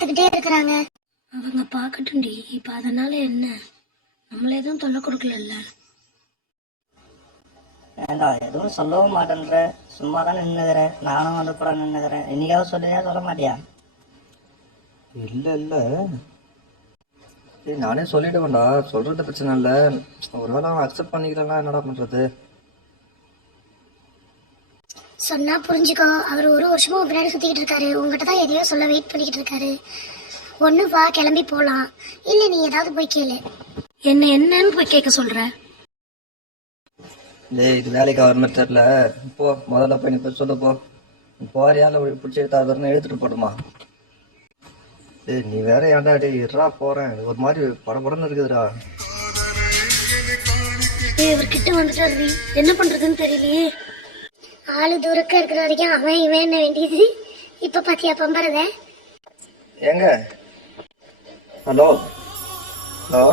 பாத்துக்கிட்டே இருக்கிறாங்க. அவங்க பாக்கட்டும்டி. இப்ப அதனால என்ன? நம்மளே தான் தொல்லை கொடுக்கல. ஏண்டா எதுவும் சொல்லவும் மாட்டேன்ற, சும்மா தான் நின்னுக்கிறேன். நானும் வந்து கூட நின்னுக்கிறேன். இன்னைக்காவது சொல்லுறியா சொல்ல மாட்டியா? இல்லை நானே சொல்லிடுவேன்டா, சொல்றது பிரச்சனை இல்லை. ஒருவேளை அவன் அக்செப்ட் பண்ணிக்கிறேன்னா என்னடா பண்றது? சொன்னா புரிஞ்சுக்கோ. அவர் ஒரு வருஷமா பின்னாடி சுத்திக்கிட்டு இருக்காரு. உங்ககிட்ட தான் எதையோ சொல்ல வெயிட் பண்ணிக்கிட்டு இருக்காரு. ஒண்ணு வா கிளம்பி போலாம், இல்ல நீ ஏதாவது போய் கேளு. என்னன்னு போய் கேட்க சொல்ற? இது வேலைக்கு ஆகிற மாதிரி தெரியல. போ, முதல்ல போய் நீ போய் சொல்ல போ. போறியா இல்லை பிடிச்சி எடுத்தாருன்னு எடுத்துட்டு போடுமா? நீ வேற ஏன்டா இருறா போறேன். ஒரு மாதிரி படபடன்னு இருக்குதுடா. இவர்கிட்ட வந்துட்டாரு, என்ன பண்றதுன்னு தெரியலையே. ஆளு தூரக்க இருக்கிற வரைக்கும் அவன் இவன் என்ன வேண்டியது. இப்ப பாத்தியா பம்பறத? ஏங்க, ஹலோ ஹலோ,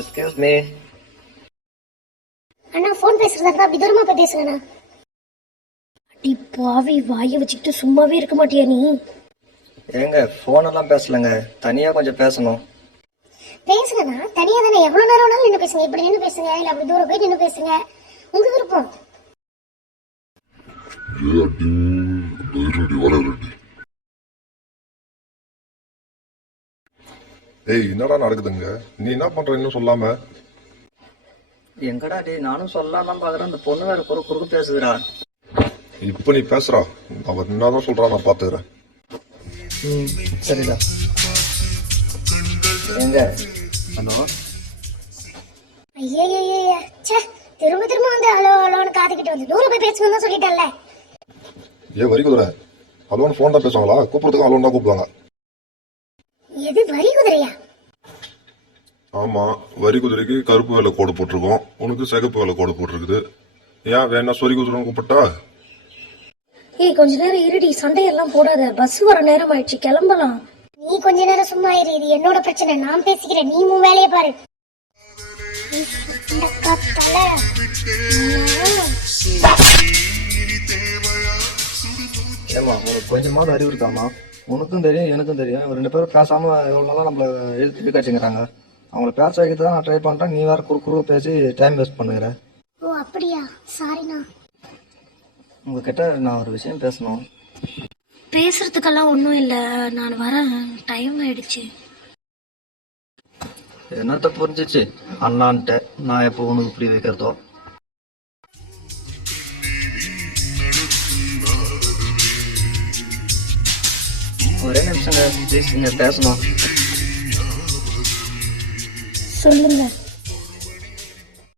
எக்ஸ்கியூஸ் மீ. அண்ணா போன் பேசுறதா இருந்தா அப்படி தூரமா போய் பேசுங்கண்ணா. அடி பாவி, வாய வச்சுக்கிட்டு சும்மாவே இருக்க மாட்டியா நீ? ஏங்க, போனெல்லாம் பேசலங்க, தனியா கொஞ்சம் பேசணும். பேசுங்கண்ணா, தனியா தானே. எவ்வளவு நேரம் வேணாலும் நின்று பேசுங்க. இப்படி நின்று பேசுங்க, இல்ல அப்படி தூரம் போய் நின்று பேசுங்க, உங்க விருப்பம். ஏய், என்னடா நடக்குதுங்க? நீ என்ன பண்ற இன்னும் சொல்லாம? எங்கடா நானும் சொல்லலாம் பாக்குறேன். அந்த பொண்ணு வேற குறுக்கு பேசுதுடா. இப்ப நீ பேசுறா, அவன் என்னதான் சொல்றா நான் பாத்துக்கிறேன். சரிடா. எங்க, ஹலோ. ஐயா திரும்ப திரும்ப வந்து ஹலோ ஹலோன்னு காத்துக்கிட்டு வந்து தூரம் போய் பேசுங்க தான் சொல்லிட்டேன்ல. ஏன் வரி குதிரை? அலோன் போன் தான் பேசுவாங்களா? கூப்பிடுறதுக்கு அலோன் தான் கூப்பிடுவாங்க. எது வரி குதிரையா? ஆமா, வரி குதிரைக்கு கருப்பு வெள்ளை கோடு போட்டிருக்கோம், உனக்கு சிகப்பு வெள்ளை கோடு போட்டிருக்குது. ஏன் வேணா சொறி குதிரைன்னு கூப்பிட்டா? கொஞ்ச நேரம் இருடி, சண்டையெல்லாம் போடாத. பஸ் வர நேரம் ஆயிடுச்சு, கிளம்பலாம். நீ கொஞ்ச நேரம் சும்மா இரு, இது என்னோட பிரச்சனை. நான் பேசிக்கிறேன், நீ உன் வேலையை பாரு. ஏமா, உனக்கு கொஞ்சமாவது அறிவு இருக்காமா? உனக்கும் தெரியும் எனக்கும் தெரியும். ரெண்டு பேரும் பேசாம எவ்வளவு நாளா நம்மள இழுக்காச்சுங்கிறாங்க. அவங்கள பேச வைக்கிறது தான் நான் ட்ரை பண்றேன். நீ வேற குறுக்கு பேசி டைம் வேஸ்ட் பண்ணுகிற. ஓ அப்படியா? சாரிண்ணா. உங்ககிட்ட நான் ஒரு விஷயம் பேசணும். பேசுறதுக்கெல்லாம் ஒன்றும் இல்லை, நான் வரேன். டைம் ஆயிடுச்சு. என்னத்த புரிஞ்சிச்சு அண்ணான்ட்ட? நான் எப்போ உனக்கு புரிய வைக்கிறதோ? ஒரே நிமிஷங்க ப்ளீஸ், நீங்க பேசணும். சொல்லுங்க.